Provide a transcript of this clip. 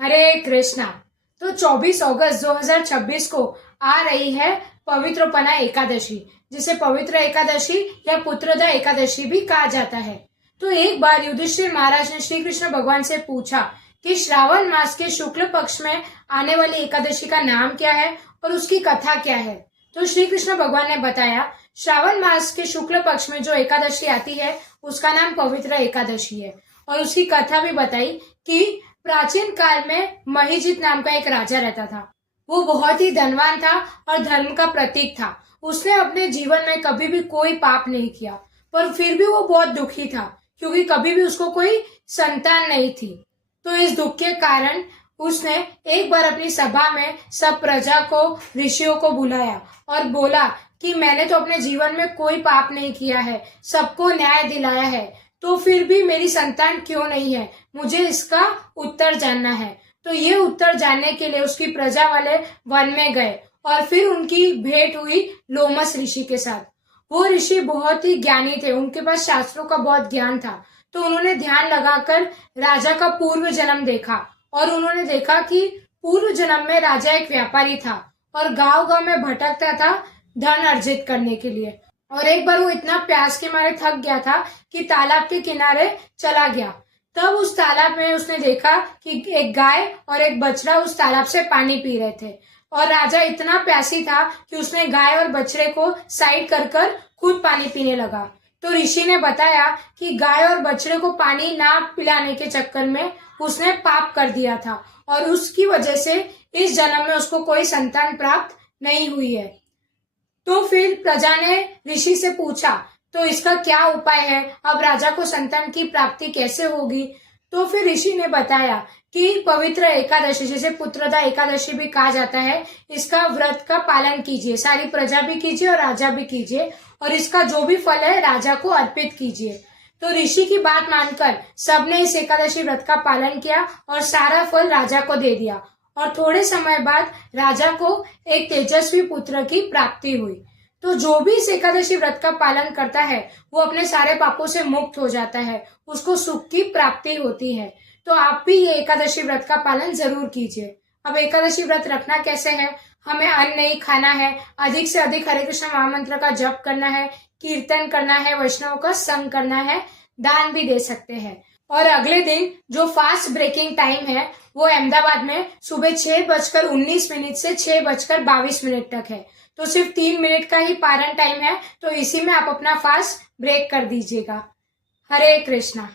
हरे कृष्णा। तो 24 अगस्त 2026 को आ रही है पवित्रपना एकादशी, जिसे पवित्र एकादशी या पुत्रदा एकादशी भी कहा जाता है। तो एक बार युधिष्ठिर महाराज ने श्री कृष्ण भगवान से पूछा कि श्रावण मास के शुक्ल पक्ष में आने वाली एकादशी का नाम क्या है और उसकी कथा क्या है। तो श्री कृष्ण भगवान ने बताया, श्रावण मास के शुक्ल पक्ष में जो एकादशी आती है उसका नाम पवित्र एकादशी है। और उसकी कथा भी बताई कि प्राचीन काल में महिजित नाम का एक राजा रहता था। वो बहुत ही धनवान था और धर्म का प्रतीक था। उसने अपने जीवन में कभी भी कोई पाप नहीं किया, पर फिर भी वो बहुत दुखी था क्योंकि कभी भी उसको कोई संतान नहीं थी। तो इस दुख के कारण उसने एक बार अपनी सभा में सब प्रजा को, ऋषियों को बुलाया और बोला कि मैंने तो अपने जीवन में कोई पाप नहीं किया है, सबको न्याय दिलाया है, तो फिर भी मेरी संतान क्यों नहीं है, मुझे इसका उत्तर जानना है। तो ये उत्तर जानने के लिए उसकी प्रजा वाले वन में गए और फिर उनकी भेंट हुई लोमस ऋषि के साथ। वो ऋषि बहुत ही ज्ञानी थे, उनके पास शास्त्रों का बहुत ज्ञान था। तो उन्होंने ध्यान लगाकर राजा का पूर्व जन्म देखा और उन्होंने देखा कि पूर्व जन्म में राजा एक व्यापारी था और गांव गांव में भटकता था धन अर्जित करने के लिए। और एक बार वो इतना प्यास के मारे थक गया था कि तालाब के किनारे चला गया। तब उस तालाब में उसने देखा कि एक गाय और एक बछड़ा उस तालाब से पानी पी रहे थे और राजा इतना प्यासी था कि उसने गाय और बछड़े को साइड कर खुद पानी पीने लगा। तो ऋषि ने बताया कि गाय और बछड़े को पानी ना पिलाने के चक्कर में उसने पाप कर दिया था और उसकी वजह से इस जन्म में उसको कोई संतान प्राप्त नहीं हुई है। तो फिर प्रजा ने ऋषि से पूछा, तो इसका क्या उपाय है, अब राजा को संतान की प्राप्ति कैसे होगी। तो फिर ऋषि ने बताया कि पवित्र एकादशी, जिसे पुत्रदा एकादशी भी कहा जाता है, इसका व्रत का पालन कीजिए, सारी प्रजा भी कीजिए और राजा भी कीजिए और इसका जो भी फल है राजा को अर्पित कीजिए। तो ऋषि की बात मानकर सबने इस एकादशी व्रत का पालन किया और सारा फल राजा को दे दिया और थोड़े समय बाद राजा को एक तेजस्वी पुत्र की प्राप्ति हुई। तो जो भी इस एकादशी व्रत का पालन करता है वो अपने सारे पापों से मुक्त हो जाता है, उसको सुख की प्राप्ति होती है। तो आप भी ये एकादशी व्रत का पालन जरूर कीजिए। अब एकादशी व्रत रखना कैसे है, हमें अन्न नहीं खाना है, अधिक से अधिक हरे कृष्ण महामंत्र का जप करना है, कीर्तन करना है, वैष्णव का संग करना है, दान भी दे सकते हैं। और अगले दिन जो फास्ट ब्रेकिंग टाइम है वो अहमदाबाद में सुबह 6:19 से 6:22 तक है। तो सिर्फ 3 मिनट का ही पारण टाइम है, तो इसी में आप अपना फास्ट ब्रेक कर दीजिएगा। हरे कृष्णा।